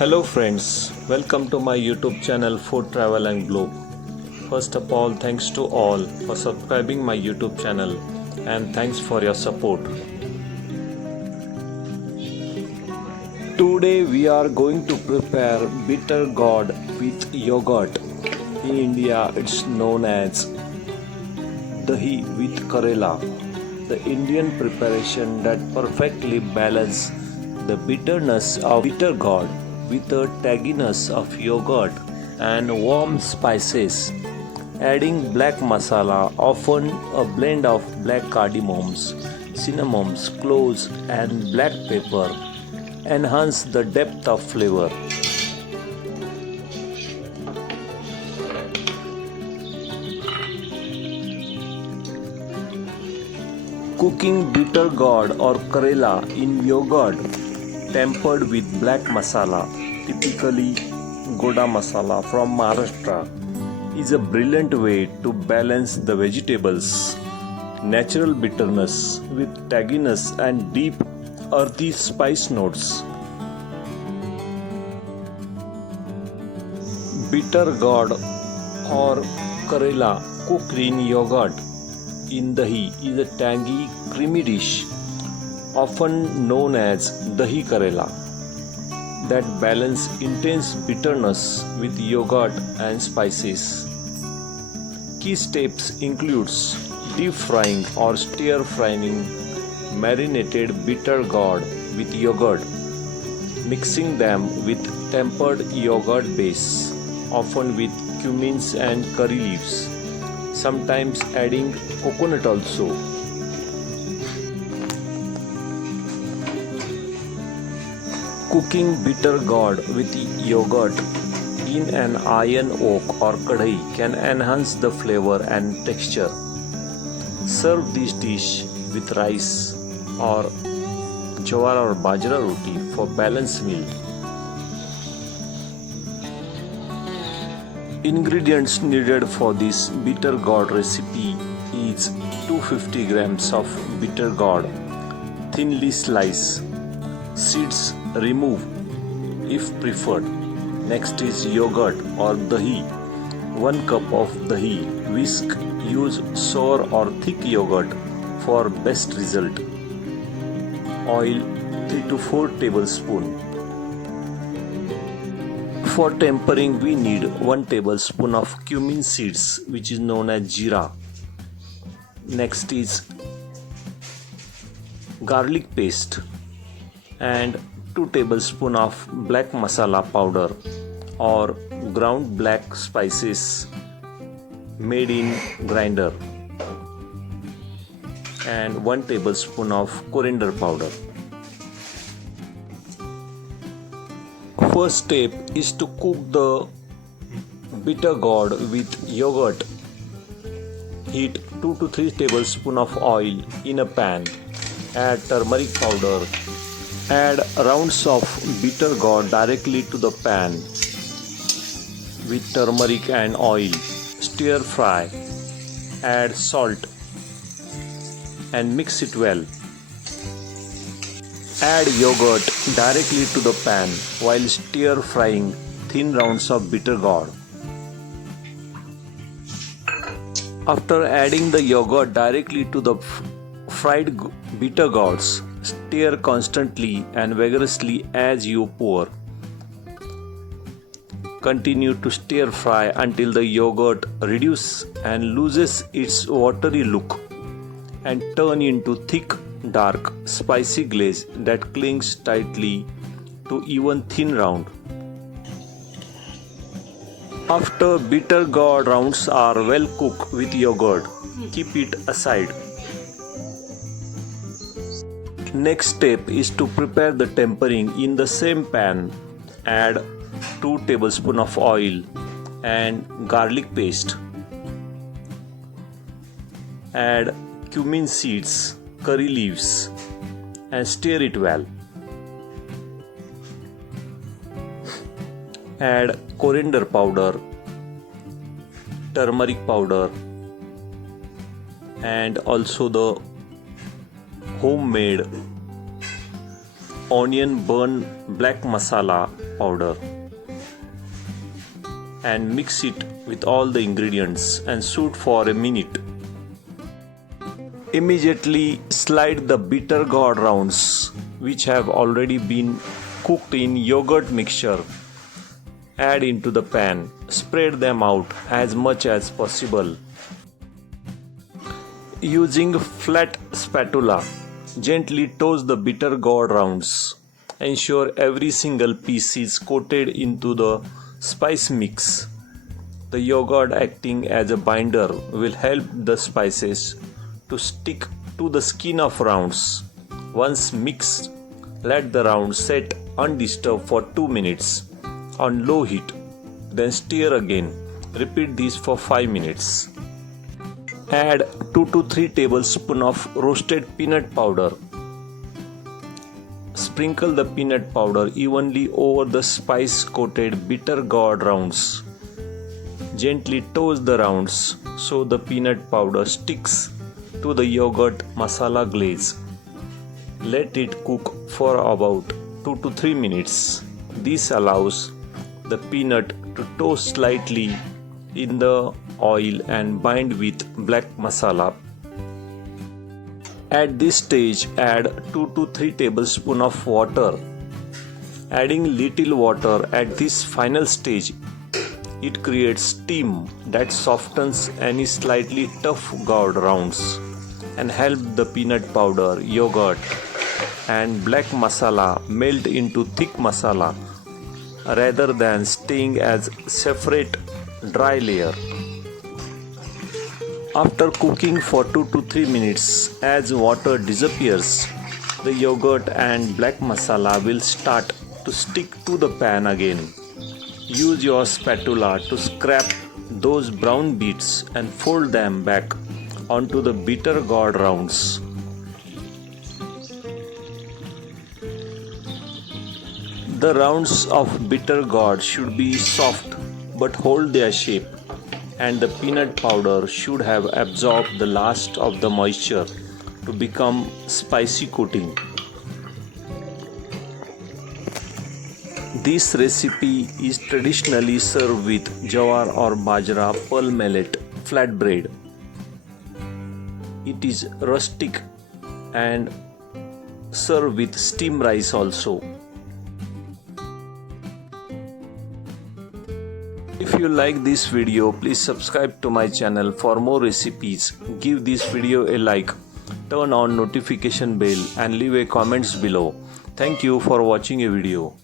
Hello friends, welcome to my YouTube channel Food Travel and Blog. First of all, thanks to all for subscribing my YouTube channel and thanks for your support. Today we are going to prepare bitter gourd with yogurt. In India it's known as Dahi with Karela, the Indian preparation that perfectly balances the bitterness of bitter gourd with the tanginess of yogurt and warm spices. Adding black masala, often a blend of black cardamoms, cinnamoms, cloves and black pepper, enhance the depth of flavor. Cooking bitter gourd or Karela in yogurt tempered with black masala, typically Goda masala from Maharashtra, is a brilliant way to balance the vegetables' natural bitterness with tanginess and deep earthy spice notes. Bitter gourd or Karela cooked in yogurt in dahi is a tangy, creamy dish often known as Dahi Karela that balance intense bitterness with yogurt and spices. Key steps includes deep frying or stir frying marinated bitter gourd with yogurt, mixing them with tempered yogurt base, often with cumins and curry leaves, sometimes adding coconut also. Cooking bitter gourd with yogurt in an iron wok or kadai can enhance the flavor and texture. Serve this dish with rice or jawar or bajra roti for balanced meal. Ingredients needed for this bitter gourd recipe is 250 grams of bitter gourd, thinly sliced. Seeds remove if preferred. Next is yogurt or dahi. 1 cup of dahi. Whisk. Use sour or thick yogurt for best result. Oil 3 to 4 tablespoons. For tempering we need 1 tablespoon of cumin seeds, which is known as jeera. Next is garlic paste and 2 tablespoons of black masala powder or ground black spices made in grinder, and 1 tablespoon of coriander powder. First step is to cook the bitter gourd with yogurt. Heat 2 to 3 tablespoons of oil in a pan. Add turmeric powder. Add rounds of bitter gourd directly to the pan with turmeric and oil. Stir fry. Add salt and mix it well. Add yogurt directly to the pan while stir frying thin rounds of bitter gourd. After adding the yogurt directly to the fried bitter gourds, stir constantly and vigorously as you pour. Continue to stir fry until the yogurt reduces and loses its watery look and turn into thick, dark, spicy glaze that clings tightly to even thin round. After bitter gourd rounds are well cooked with yogurt, keep it aside. Next step is to prepare the tempering in the same pan. Add 2 tablespoons of oil and garlic paste. Add cumin seeds, curry leaves and stir it well. Add coriander powder, turmeric powder and also the homemade onion burn black masala powder and mix it with all the ingredients and soak for a minute. Immediately slide the bitter gourd rounds which have already been cooked in yogurt mixture. Add into the pan. Spread them out as much as possible. Using flat spatula, gently toast the bitter gourd rounds. Ensure every single piece is coated into the spice mix. The yogurt acting as a binder will help the spices to stick to the skin of rounds. Once mixed, let the rounds set undisturbed for 2 minutes on low heat. Then stir again. Repeat this for 5 minutes. Add 2 to 3 tablespoons of roasted peanut powder. Sprinkle the peanut powder evenly over the spice coated bitter gourd rounds. Gently toast the rounds so the peanut powder sticks to the yogurt masala glaze. Let it cook for about 2 to 3 minutes. This allows the peanut to toast slightly in the oil and bind with black masala. At this stage, add 2 to 3 tablespoons of water. Adding little water at this final stage, it creates steam that softens any slightly tough gourd rounds and help the peanut powder, yogurt and black masala melt into thick masala rather than staying as separate dry layer. After cooking for 2 to 3 minutes, as water disappears, the yogurt and black masala will start to stick to the pan again. Use your spatula to scrape those brown bits and fold them back onto the bitter gourd rounds. The rounds of bitter gourd should be soft but hold their shape, and the peanut powder should have absorbed the last of the moisture to become spicy coating. This recipe is traditionally served with jawar or bajra pearl millet flatbread. It is rustic and served with steamed rice also. If you like this video, please subscribe to my channel for more recipes. Give this video a like, turn on notification bell and leave a comments below. Thank you for watching a video.